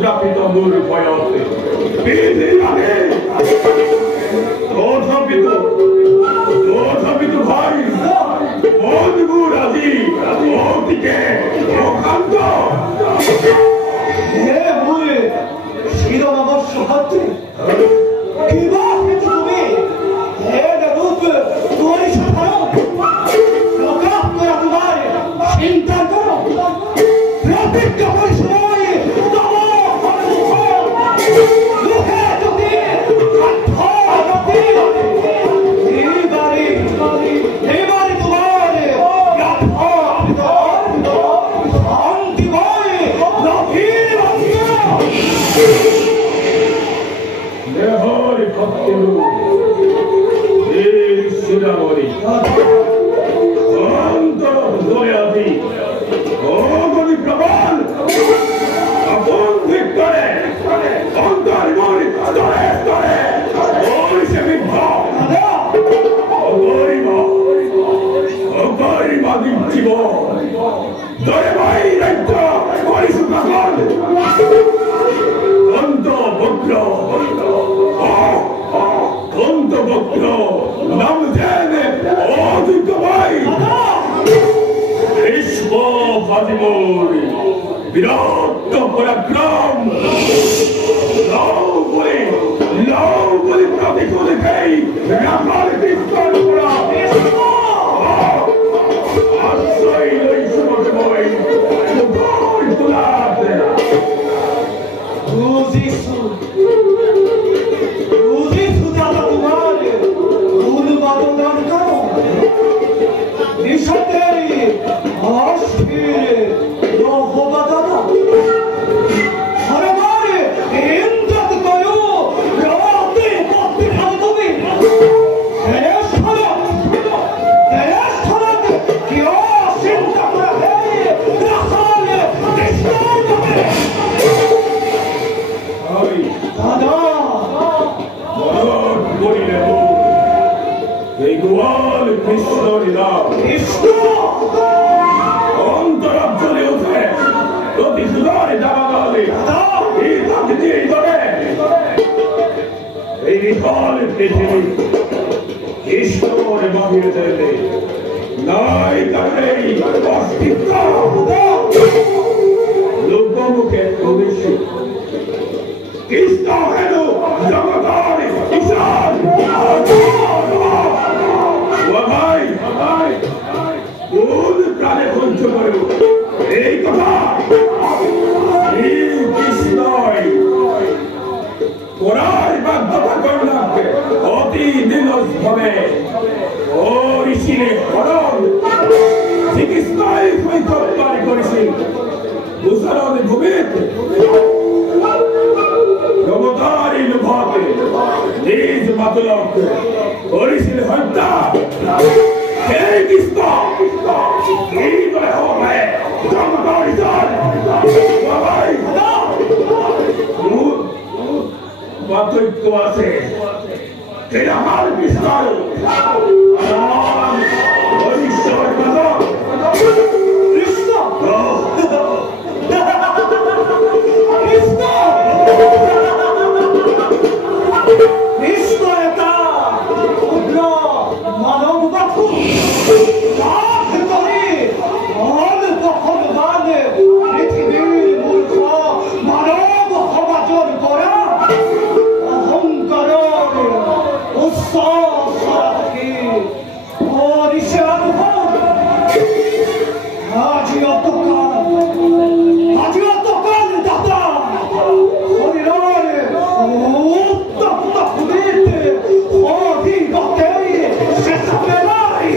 মুদ্রাপিত মূল ভয়তে দোষাপিত ভাই মধুর আজি অতিকে অখান্ত হে মুয়ে শিরোনামস্য হাতে কিবা তুমি হে রূপ তোরি সাধারণ লোকা তোরা তোমার চিন্তা করো প্রতিজ্ঞা করি সময় লোকে যদি এবারে তোমার শান্তিময় লক্ষ্মীর দেহরি ভক্তরু এই সুরামরি অন্তর দয়াদি অগণি প্রবল আপন ভিতরে অন্তর মরি স্তরে স্তরে ওই সে বিদ্ধ অগরিমা জীব দরে ভাই রাজ্য করিসু কাকল অন্তবক্র অন্তবক্র নাম জেনে অধিক ভাই বিশ্ব ফাতিমোর বিরাট পরাক্রম লও বলে প্রতিশোধ খাই রাখাল বিস্তার করা আশ্রয় লই সময় মুখর তোলাতে বুঝিছু দাদা তোমার ভুল বাদন করো নিশাতে অস্থির নহবা দাদা হরে মারে ইন্দ্রত করো রাতে পথে খাও তুমি দেশ ধরত কেউ চিন্তা করা হে রাখালে কৃষ্ণ দাদা এই গোয়াল কৃষ্ণর নাম কৃষ্ণ অন্তরাপ চলে ওঠে প্রতি সুদারে জামাগালে এই তাকে দিয়ে ধরে এই বিশাল পৃথিবী কৃষ্ণর বাহিরে দেবে নাই তাকে অস্তিত্ব লোকমুখে প্রবেশ কৃষ্ণ হেন জগতার ঈশান ভাই কোন প্রাণে সহ্য করো এই কথা কৃষ্ণই করার বাধ্যতা করলামকে অতি দিলস ভাবে ও ঋষিরে করণ শ্রীকৃষ্ণই সৈকত্যারি করেছিল মুসলমান ভূমিতে জগতারি লোভাতে নিজ মাতলক করেছিল হত্যা হে কৃষ্ণ কি করে হবে জগতারি জল বাবাই পার্থক্য আছে এটা আমার বিস্তার ঈশ্বর কৃষ্ণ নিশ্চয়তা উগ্র মানব বাথু পৃথিবীর মূর্খ মানব সমাজের করা অহংকার উৎসাহী আজি অতকাল দাদা হরিরার উত্তপ্ত ভূমিতে অধিগতেই শেষ বেলায়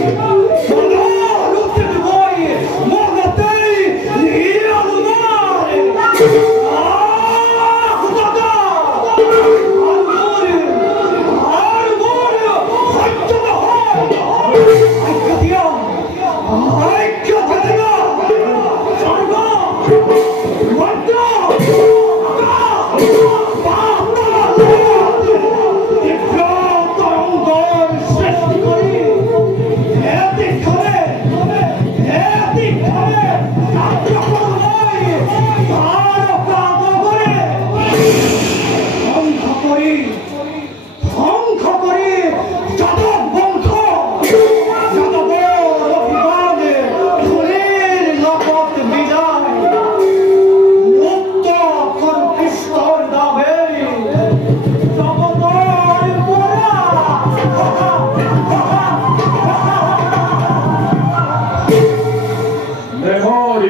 মনোরূপের বই মগতেই নিরলুমায়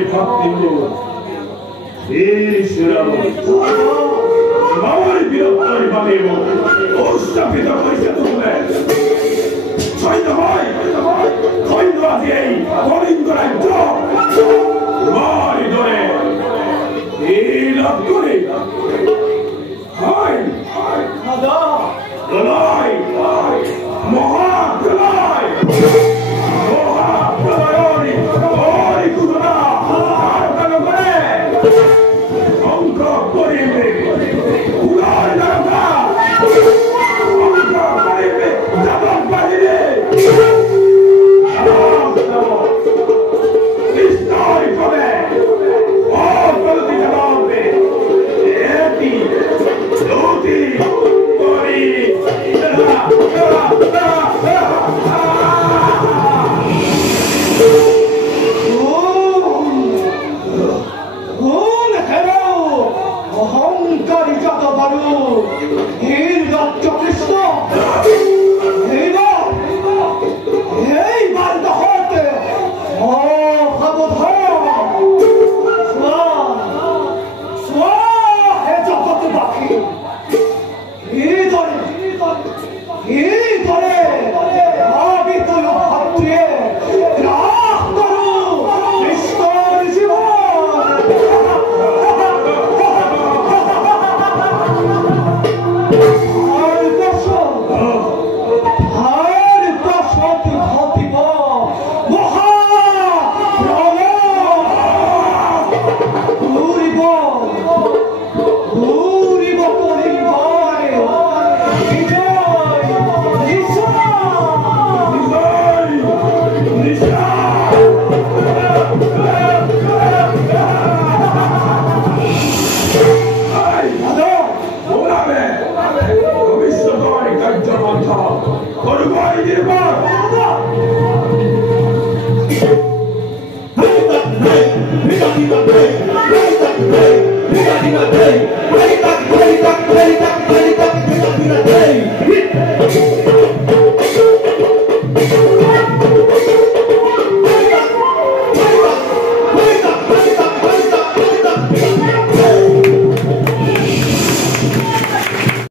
Oi, Fatima. Ishram. Maori Biottori Banimu. Osta Pita Paisatune. China Mai. Coin Raziei. Coin Granjo. Mari Dore. Ila Dore. Hai. Ada. Dalai. Moha Dalai. Moha Dalai. Oi Kudana. Harkano Gore. Angka Korime. Ulai Daraka. Angka Korime. Jabang Bahine. Istai Kone. Oh, Kalati Jabangbe. Eti. Doti. Kori.